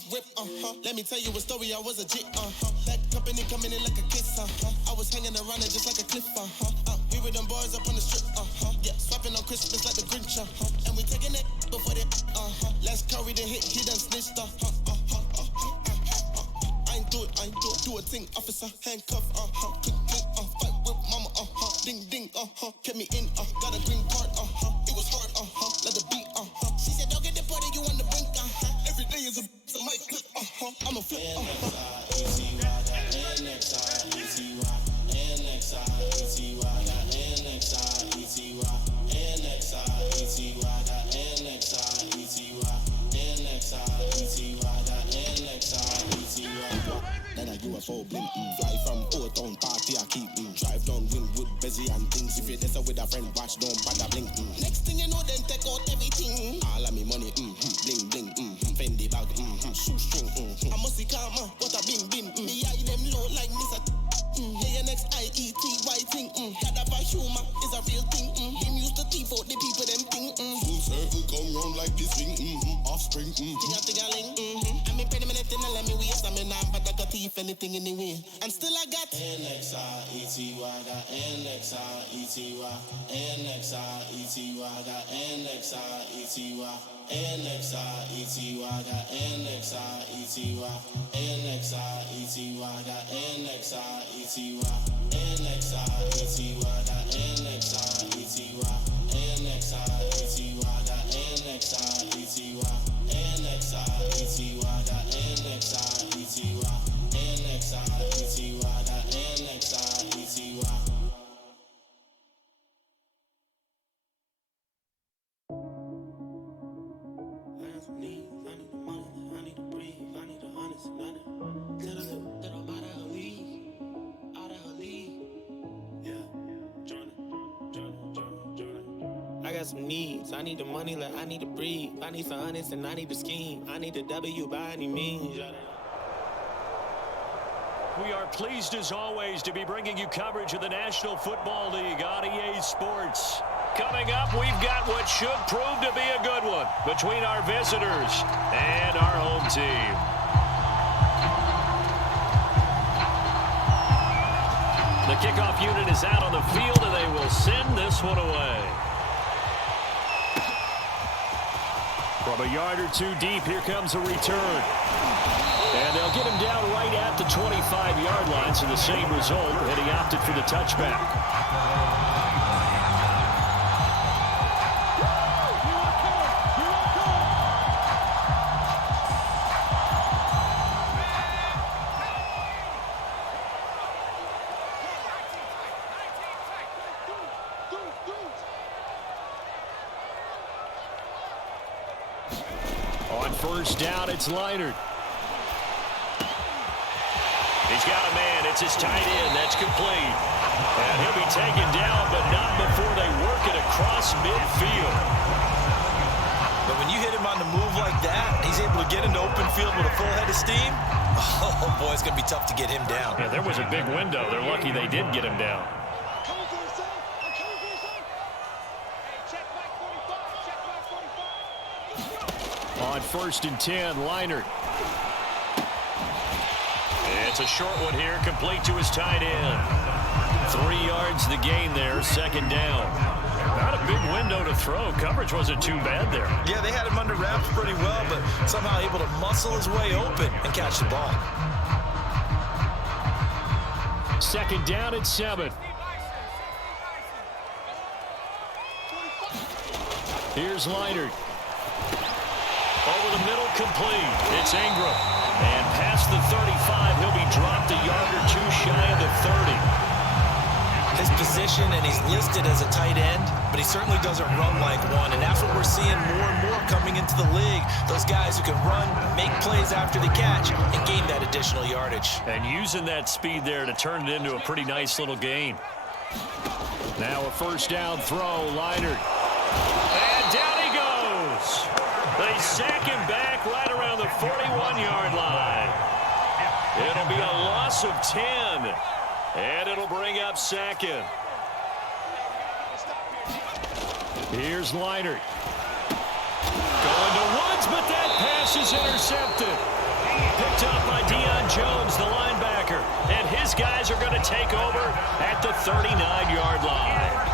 off whip, Let me tell you a story, I was a jit, That company coming in like a kiss, I was hanging around it just like a cliff, We were them boys up on the strip, Yeah, swapping on Christmas like the Grinch, And we taking it before they, Let's carry the hit, he done snitched, I ain't do it, do a thing, officer, handcuff, fight with mama, ding, ding, kept me in, got a green card, it was hard, let the beat, she said, don't get deported, you on the brink, every day is a mic clip, I'm a flip, Then I UFO blimp, fly from Old Town Party, I keep drive down Wingwood, busy and things. If you're there with a friend, watch, don't bother blink. Next thing you know, then take out everything. All of me money, bling bling, Fendi bag, shoestring, I must see karma, what I been, me eye them low like Mr. ANX IETY thing, that a humor is a real thing. Him used to thief out the people, them thing. Full circle come round like this thing, offspring, ting-a-ting-a-ling, I mean, pretty minute, then let me waste. I mean, but I got thief anything anyway. And still I got NXIETY, got NXIETY, NXIETY, got NXIETY, NXIETY, got NXIETY, NXIETY, got NXIETY, NXIETY, got NXIETY, NXIETY, got NXIETY, I got some needs. I need the money, like I need to breathe. I need some honest and I need to scheme. I need the W by any means. We are pleased as always to be bringing you coverage of the National Football League on EA Sports. Coming up, we've got what should prove to be a good one between our visitors and our home team. The kickoff unit is out on the field, and they will send this one away. From a yard or two deep, here comes a return. And they'll get him down right at the 25-yard line, so the same result, and he opted for the touchback. On first down, it's Leonard. He's got a man. It's his tight end. That's complete. And he'll be taken down, but not before they work it across midfield. But when you hit him on the move like that, he's able to get into open field with a full head of steam. Oh, boy, it's going to be tough to get him down. Yeah, there was a big window. They're lucky they did get him down. On first and 10, Leonard. It's a short one here, complete to his tight end. 3 yards the gain there, second down. Not a big window to throw. Coverage wasn't too bad there. Yeah, they had him under wraps pretty well, but somehow able to muscle his way open and catch the ball. Second down at 7. Here's Leonard. Over the middle, complete. It's Ingram. And past the 35, he'll be dropped a yard or two shy of the 30. His position, and he's listed as a tight end, but he certainly doesn't run like one. And that's what we're seeing more and more coming into the league. Those guys who can run, make plays after the catch, and gain that additional yardage. And using that speed there to turn it into a pretty nice little gain. Now a first down throw, Leonard. And down he goes. They sack him back right around the 41-yard line. It'll be a loss of 10, and it'll bring up second. Here's Leonard. Going to Woods, but that pass is intercepted. Picked up by Deion Jones, the linebacker. And his guys are going to take over at the 39-yard line.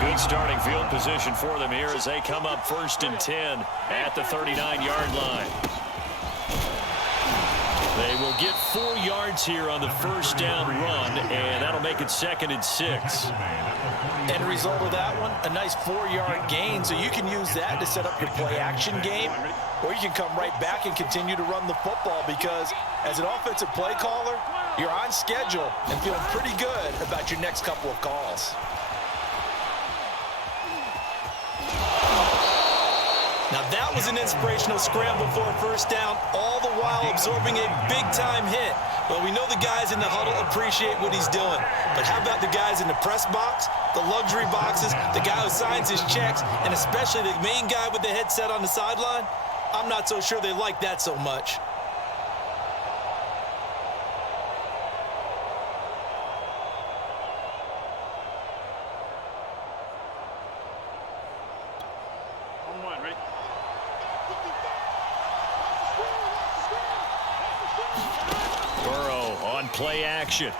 Good starting field position for them here as they come up 1st and 10 at the 39-yard line. They will get 4 yards here on the first down run, and that'll make it 2nd and 6. End result of that one, a nice 4-yard gain, so you can use that to set up your play-action game, or you can come right back and continue to run the football because as an offensive play caller, you're on schedule and feeling pretty good about your next couple of calls. Now that was an inspirational scramble for a first down, all the while absorbing a big-time hit. Well, we know the guys in the huddle appreciate what he's doing. But how about the guys in the press box, the luxury boxes, the guy who signs his checks, and especially the main guy with the headset on the sideline? I'm not so sure they like that so much. Play action.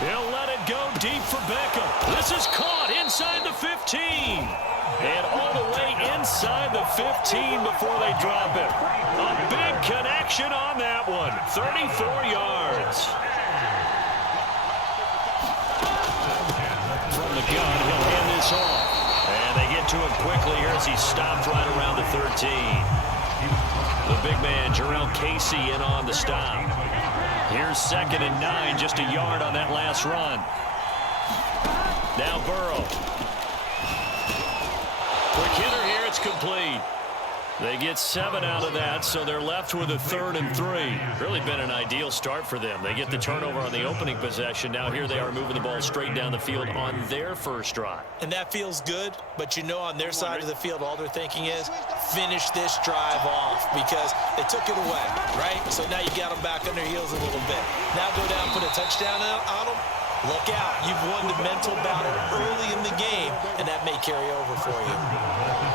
He'll let it go deep for Beckham. This is caught inside the 15. And all the way inside the 15 before they drop it. A big connection on that one. 34 yards. From the gun, he'll hand this off. And they get to him quickly here as he stopped right around the 13. The big man, Jarrell Casey, in on the stop. Here's 2nd and 9, just a yard on that last run. Now Burrow. Quick hitter here, it's complete. They get 7 out of that, so they're left with a 3rd and 3. Really been an ideal start for them. They get the turnover on the opening possession. Now here they are moving the ball straight down the field on their first drive. And that feels good, but you know on their side of the field, all they're thinking is finish this drive off because they took it away, right? So now you got them back on their heels a little bit. Now go down, put a touchdown on them. Look out. You've won the mental battle early in the game, and that may carry over for you.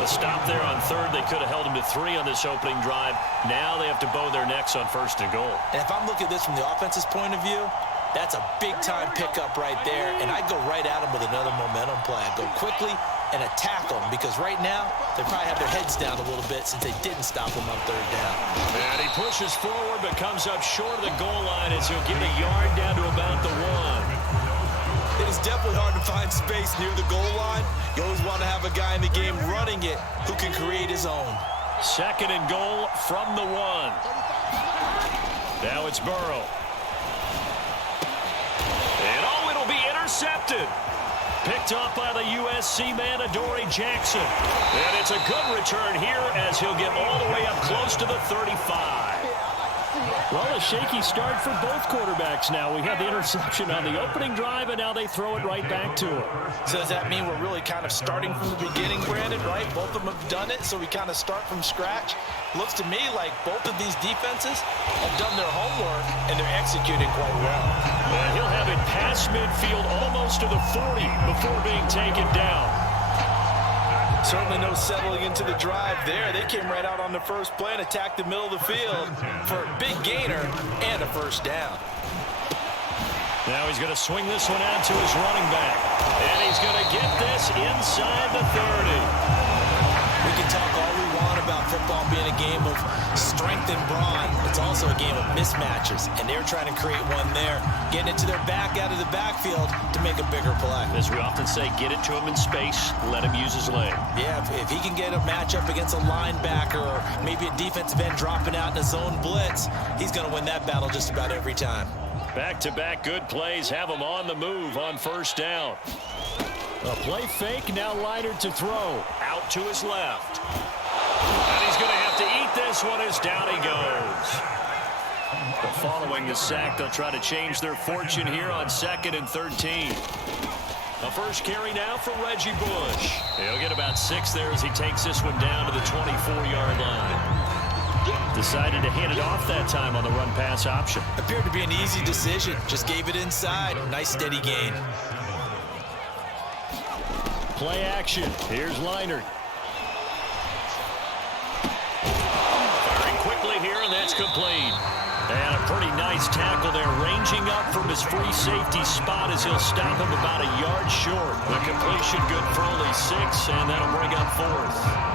A stop there on 3rd. They could have held them to 3 on this opening drive. Now they have to bow their necks on 1st and goal. And if I'm looking at this from the offense's point of view, that's a big-time pickup right there, and I'd go right at them with another momentum play. I'd go quickly and attack them because right now they probably have their heads down a little bit since they didn't stop them on 3rd down. And he pushes forward but comes up short of the goal line as he'll get a yard down to about the 1. It is definitely hard to find space near the goal line. You always want to have a guy in the game running it who can create his own. 2nd and goal from the 1. Now it's Burrow. And it'll be intercepted. Picked up by the USC man, Adoree Jackson. And it's a good return here as he'll get all the way up close to the 35. Well, a shaky start for both quarterbacks now. We had the interception on the opening drive, and now they throw it right back to him. So does that mean we're really kind of starting from the beginning, Brandon, right? Both of them have done it, so we kind of start from scratch. Looks to me like both of these defenses have done their homework, and they're executing quite well. And he'll have it past midfield almost to the 40 before being taken down. Certainly no settling into the drive there. They came right out on the first play and attacked the middle of the field for a big gainer and a first down. Now he's going to swing this one out to his running back. And he's going to get this inside the 30. We can talk all we want about football being a game of strength and brawn. It's also a game of mismatches, and they're trying to create one there, getting it to their back out of the backfield to make a bigger play. As we often say, get it to him in space, let him use his leg. Yeah, if he can get a matchup against a linebacker or maybe a defensive end dropping out in a zone blitz, he's going to win that battle just about every time. Back-to-back good plays have him on the move on 1st down. A play fake, now Leonard to throw. Out to his left. And he's going to have to eat this one as down he goes. But following the sack, they'll try to change their fortune here on 2nd and 13. A first carry now for Reggie Bush. He'll get about 6 there as he takes this one down to the 24-yard line. Decided to hand it off that time on the run-pass option. Appeared to be an easy decision. Just gave it inside. Nice steady gain. Play action. Here's Leonard. It's complete. And a pretty nice tackle there, ranging up from his free safety spot as he'll stop him about a yard short. The completion good for only 6, and that'll bring up 4th.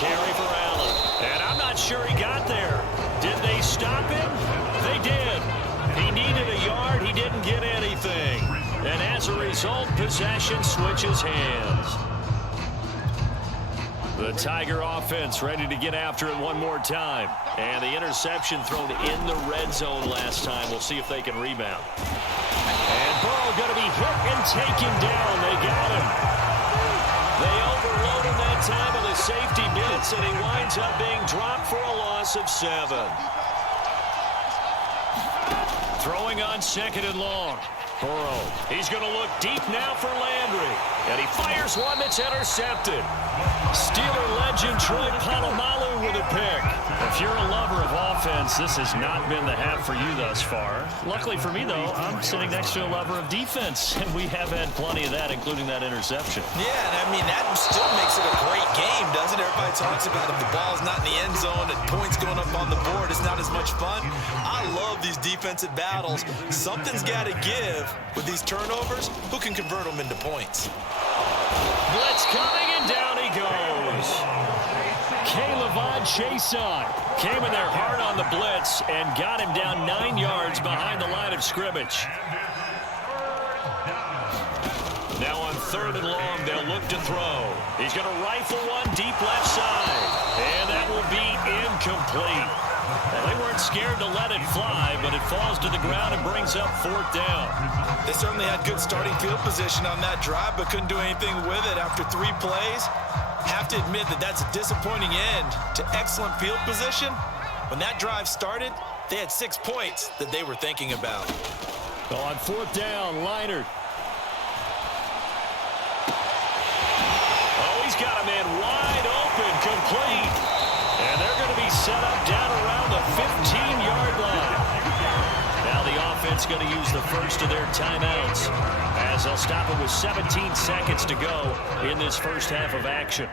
Carry for Allen. And I'm not sure he got there. Did they stop him? They did. He needed a yard. He didn't get anything. And as a result, possession switches hands. The Tiger offense ready to get after it one more time. And the interception thrown in the red zone last time. We'll see if they can rebound. And Burrow going to be hit and taken down. They got him. They overload him that time with a safety blitz, and he winds up being dropped for a loss of 7. Throwing on 2nd and long. Burrow, he's going to look deep now for Landry. And he fires one that's intercepted. Steeler legend Troy Polamalu with a pick. If you're a lover of offense, this has not been the half for you thus far. Luckily for me, though, I'm sitting next to a lover of defense, and we have had plenty of that, including that interception. Yeah, and I mean, that still makes it a great game, doesn't it? Everybody talks about if the ball's not in the end zone and points going up on the board, it's not as much fun. I love these defensive battles. Something's got to give with these turnovers. Who can convert them into points? Blitz coming, and down he goes. K'Lavon Chaisson came in there hard on the blitz and got him down 9 yards behind the line of scrimmage. Now on 3rd and long, they'll look to throw. He's going to rifle one deep left side, and that will be incomplete. Well, they weren't scared to let it fly, but it falls to the ground and brings up 4th down. They certainly had good starting field position on that drive, but couldn't do anything with it after 3 plays. Have to admit that that's a disappointing end to excellent field position. When that drive started, they had 6 points that they were thinking about. Well, on 4th down, Leinart. Oh, he's got a man wide open, complete. And they're going to be set up down around the 15-yard line. Now the offense going to use the first of their timeouts as they'll stop it with 17 seconds to go in this first half of action.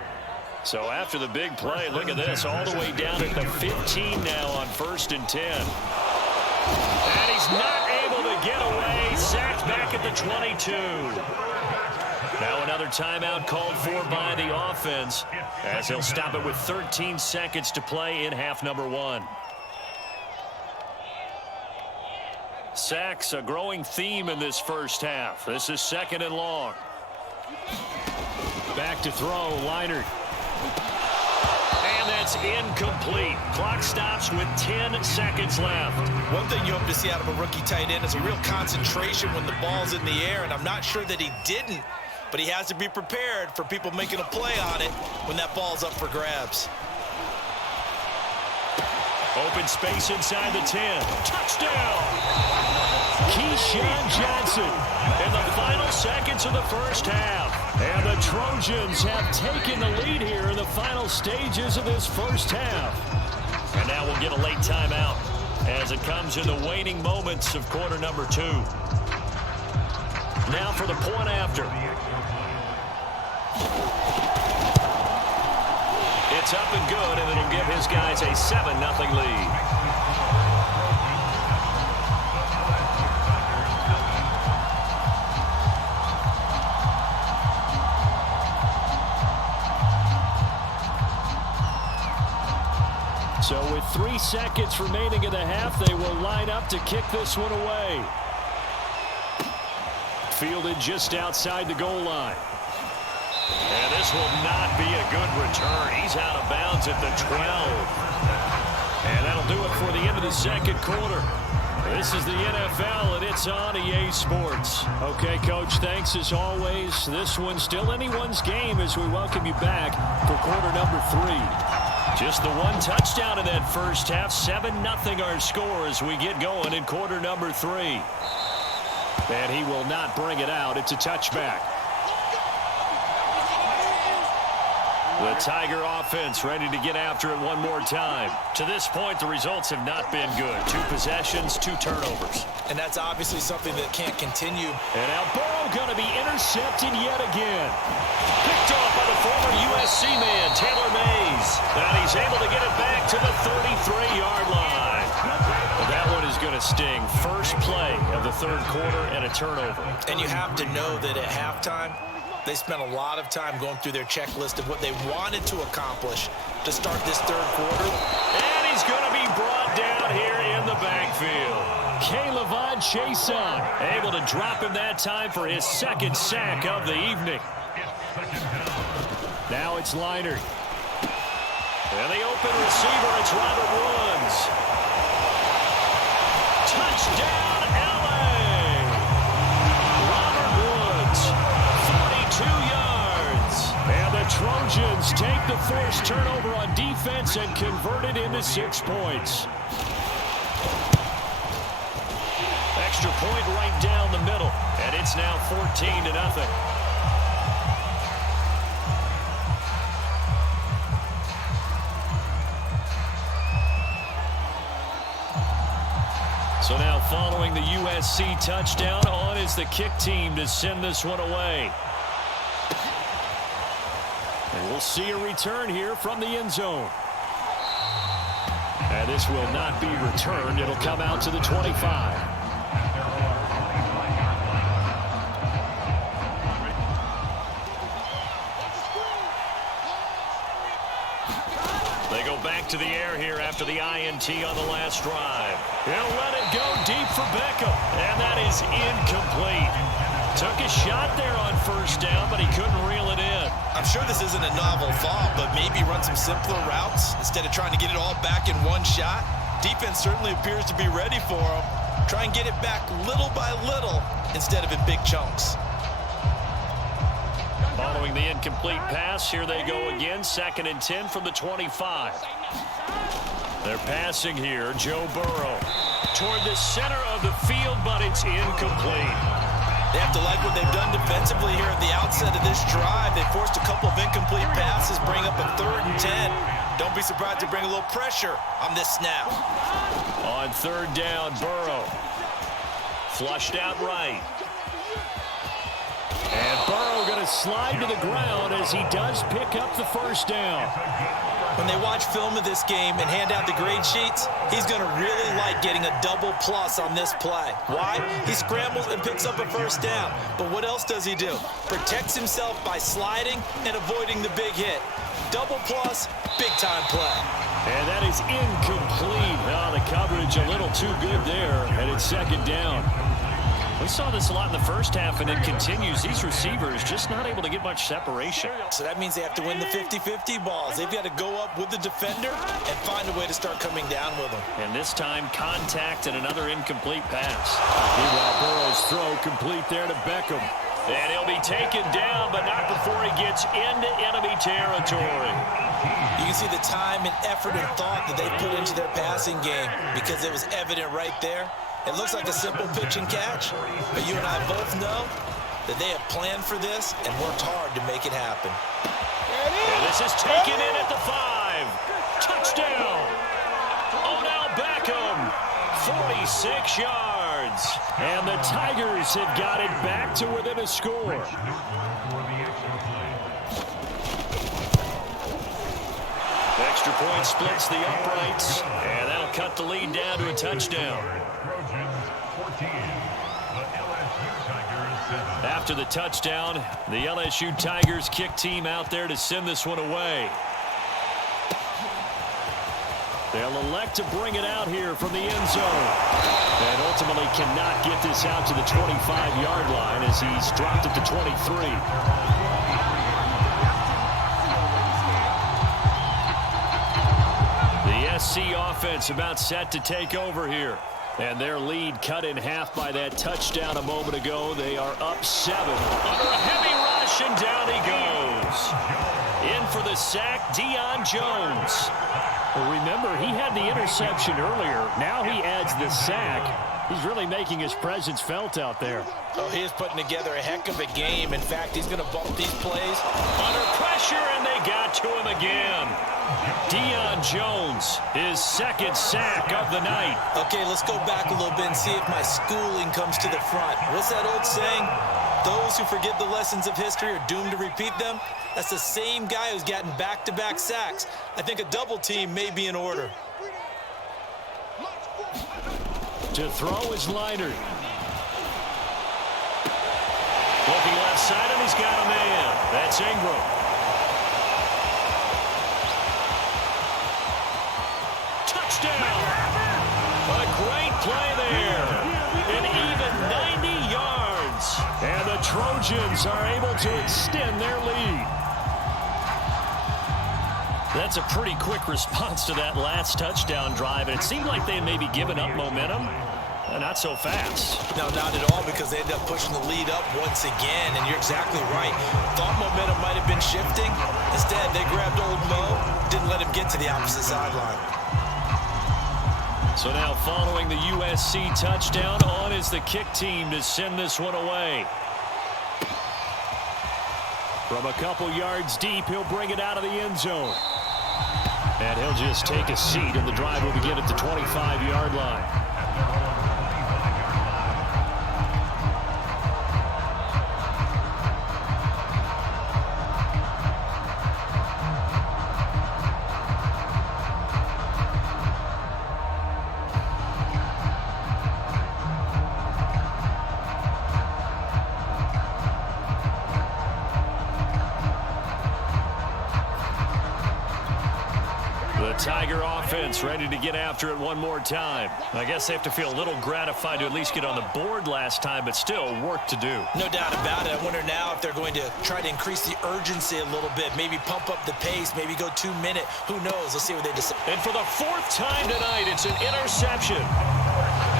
So after the big play, look at this, all the way down at the 15 now on 1st and 10. And he's not able to get away, sacked back at the 22. Now another timeout called for by the offense as he'll stop it with 13 seconds to play in half number 1. Sacks, a growing theme in this first half. This is 2nd and long. Back to throw, Leinart. And that's incomplete. Clock stops with 10 seconds left. One thing you hope to see out of a rookie tight end is a real concentration when the ball's in the air, and I'm not sure that he didn't, but he has to be prepared for people making a play on it when that ball's up for grabs. Open space inside the 10. Touchdown! Keyshawn Johnson in the final seconds of the first half. And the Trojans have taken the lead here in the final stages of this first half. And now we'll get a late timeout as it comes in the waning moments of quarter number 2. Now for the point after. It's up and good, and it'll give his guys a 7-0 lead. So with 3 seconds remaining in the half, they will line up to kick this one away. Fielded just outside the goal line. And this will not be a good return. He's out of bounds at the 12. And that'll do it for the end of the second quarter. This is the NFL, and it's on EA Sports. Okay, Coach, thanks as always. This one's still anyone's game as we welcome you back for quarter number 3. Just the one touchdown in that first half. 7-0 our score as we get going in quarter number 3. And he will not bring it out. It's a touchback. The Tiger offense ready to get after it one more time. To this point, the results have not been good. 2 possessions, 2 turnovers. And that's obviously something that can't continue. And now Burrow going to be intercepted yet again. Picked off by the former USC man, Taylor Mays. And he's able to get it back to the 33-yard line. That one is going to sting. First play of the 3rd quarter and a turnover. And you have to know that at halftime, they spent a lot of time going through their checklist of what they wanted to accomplish to start this 3rd quarter. And he's going to be brought down here in the backfield. K'Lavon Chason able to drop him that time for his 2nd sack of the evening. Now it's Leinart. And the open receiver, it's Robert Woods. Touchdown, LA! Robert Woods, 42 yards. And the Trojans take the forced turnover on defense and convert it into 6 points. Extra point right down the middle, and it's now 14-0. So now following the USC touchdown, on is the kick team to send this one away. And we'll see a return here from the end zone. And this will not be returned. It'll come out to the 25. They go back to the air here after the INT on the last drive. He'll let it go deep for Beckham. And that is incomplete. Took a shot there on 1st down, but he couldn't reel it in. I'm sure this isn't a novel thought, but maybe run some simpler routes instead of trying to get it all back in one shot. Defense certainly appears to be ready for him. Try and get it back little by little instead of in big chunks. Following the incomplete pass, here they go again. 2nd and 10 from the 25. They're passing here. Joe Burrow toward the center of the field, but it's incomplete. They have to like what they've done defensively here at the outset of this drive. They forced a couple of incomplete passes, bring up a 3rd and 10. Don't be surprised to bring a little pressure on this snap. On 3rd down, Burrow. Flushed out right. And Burrow going to slide to the ground as he does pick up the 1st down. When they watch film of this game and hand out the grade sheets, he's going to really like getting a double plus on this play. Why? He scrambles and picks up a 1st down. But what else does he do? Protects himself by sliding and avoiding the big hit. Double plus, big-time play. And that is incomplete. Oh, the coverage a little too good there, and it's 2nd down. We saw this a lot in the 1st half, and it continues. These receivers just not able to get much separation. So that means they have to win the 50-50 balls. They've got to go up with the defender and find a way to start coming down with them. And this time, contact and another incomplete pass. Meanwhile, Burrow's throw complete there to Beckham. And he'll be taken down, but not before he gets into enemy territory. You can see the time and effort and thought that they put into their passing game because it was evident right there. It looks like a simple pitch and catch, but you and I both know that they have planned for this and worked hard to make it happen. And this is taken in at the 5. Touchdown! Odell Beckham, 46 yards. And the Tigers have got it back to within a score. Extra point splits the uprights, and that'll cut the lead down to a touchdown. After the touchdown, the LSU Tigers kick team out there to send this one away. They'll elect to bring it out here from the end zone. And ultimately cannot get this out to the 25-yard line as he's dropped it to 23. The SC offense about set to take over here. And their lead cut in half by that touchdown a moment ago. They are up 7. Under a heavy rush, and down he goes. In for the sack, Deion Jones. Well, remember, he had the interception earlier. Now he adds the sack. He's really making his presence felt out there. Oh, he is putting together a heck of a game. In fact, he's going to bump these plays. Under pressure, and they got to him again. Deion Jones, his second sack of the night. Okay, let's go back a little bit and see if my schooling comes to the front. What's that old saying? Those who forget the lessons of history are doomed to repeat them. That's the same guy who's gotten back-to-back sacks. I think a double team may be in order. To throw is Leonard. Looking left side, and he's got a man. That's Ingram. Touchdown. A great play there. An even 90 yards. And the Trojans are able to extend their lead. That's a pretty quick response to that last touchdown drive, and it seemed like they had maybe given up momentum. Not so fast. No, not at all, because they ended up pushing the lead up once again, and you're exactly right. Thought momentum might have been shifting. Instead, they grabbed old Mo, didn't let him get to the opposite sideline. So now following the USC touchdown, on is the kick team to send this one away. From a couple yards deep, he'll bring it out of the end zone. And he'll just take a seat, and the drive will begin at the 25-yard line. Tiger offense ready to get after it one more time. I guess they have to feel a little gratified to at least get on the board last time, but still work to do. No doubt about it. I wonder now if they're going to try to increase the urgency a little bit, maybe pump up the pace, maybe go 2-minute. Who knows? Let's see what they decide. And for the fourth time tonight, it's an interception.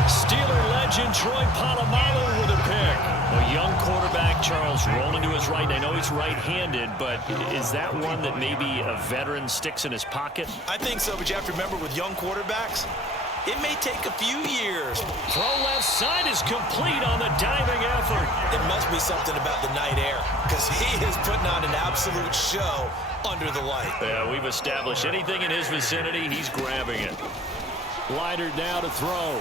Steeler legend Troy Polamalu with a pick. A young quarterback, Charles, rolling to his right. I know he's right-handed, but is that one that maybe a veteran sticks in his pocket? I think so, but you have to remember with young quarterbacks, it may take a few years. Throw left side is complete on the diving effort. It must be something about the night air, because he is putting on an absolute show under the light. Yeah, we've established anything in his vicinity, he's grabbing it. Leonard now to throw.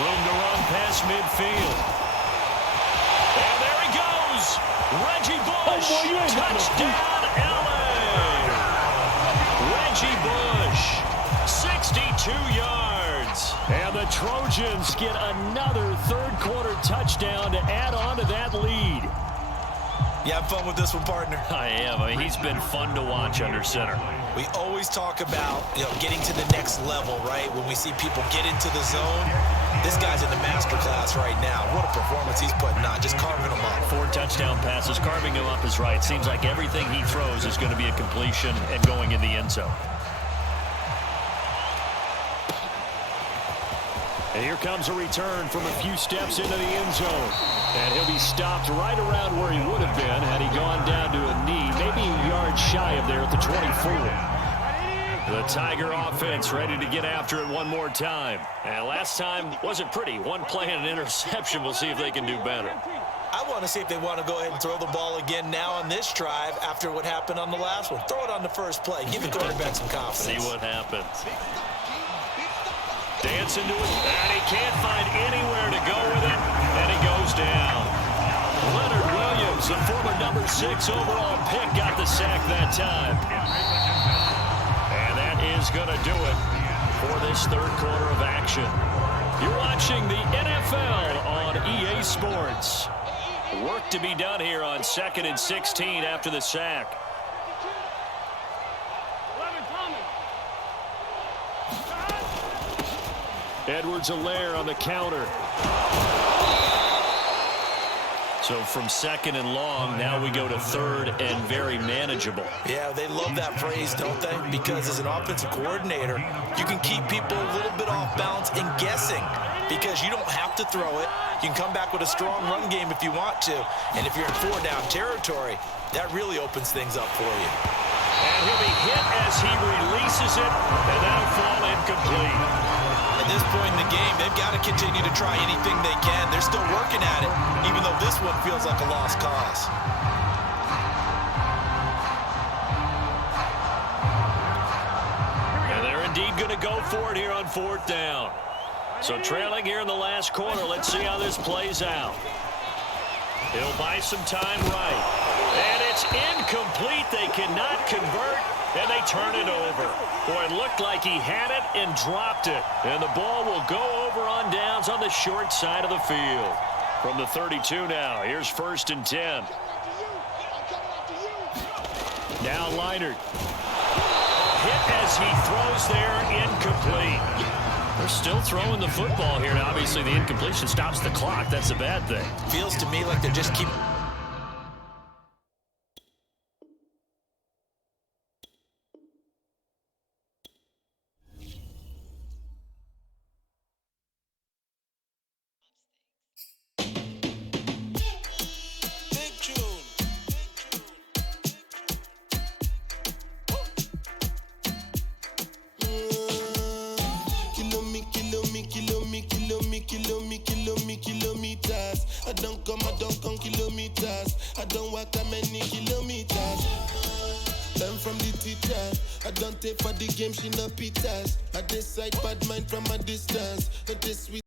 Room to run past midfield. And there he goes. Reggie Bush. Touchdown, LA. Reggie Bush. 62 yards. And the Trojans get another third-quarter touchdown to add on to that lead. You have fun with this one, partner? I am. I mean, he's been fun to watch under center. We always talk about, getting to the next level, right? When we see people get into the zone, this guy's in the master class right now. What a performance he's putting on, just carving them up. 4 touchdown passes, carving him up is right. Seems like everything he throws is going to be a completion and going in the end zone. And here comes a return from a few steps into the end zone. And he'll be stopped right around where he would have been had he gone down to a knee, maybe a yard shy of there at the 24. The Tiger offense ready to get after it one more time. And last time wasn't pretty. One play and an interception. We'll see if they can do better. I want to see if they want to go ahead and throw the ball again now on this drive after what happened on the last one. Throw it on the first play. Give the quarterback some confidence. See what happens. Dancing to it, and he can't find anywhere to go with it, and he goes down. Leonard Williams, the former number 6 overall pick, got the sack that time. And that is going to do it for this third quarter of action. You're watching the NFL on EA Sports. Work to be done here on 2nd and 16 after the sack. Edwards-Helaire on the counter. So from 2nd and long, now we go to 3rd and very manageable. Yeah, they love that phrase, don't they? Because as an offensive coordinator, you can keep people a little bit off balance and guessing because you don't have to throw it. You can come back with a strong run game if you want to. And if you're in 4-down territory, that really opens things up for you. And he'll be hit as he releases it, and that'll fall incomplete. And this point in the game, they've got to continue to try anything they can. They're still working at it, even though this one feels like a lost cause. And they're indeed going to go for it here on 4th down. So trailing here in the last quarter. Let's see how this plays out. He'll buy some time right. And it's incomplete. They cannot convert, and they turn it over. Boy, it looked like he had it and dropped it. And the ball will go over on downs on the short side of the field. From the 32 now, here's 1st and 10. Now Leinart. Hit as he throws there, incomplete. They're still throwing the football here. Now, obviously, the incompletion stops the clock. That's a bad thing. Feels to me like they just keep... Kilometers. I don't come kilometers. I don't walk that many kilometers. Learn from the teacher. I don't take for the game, she no pitas. I decide bad mind from a distance. Not this sweet.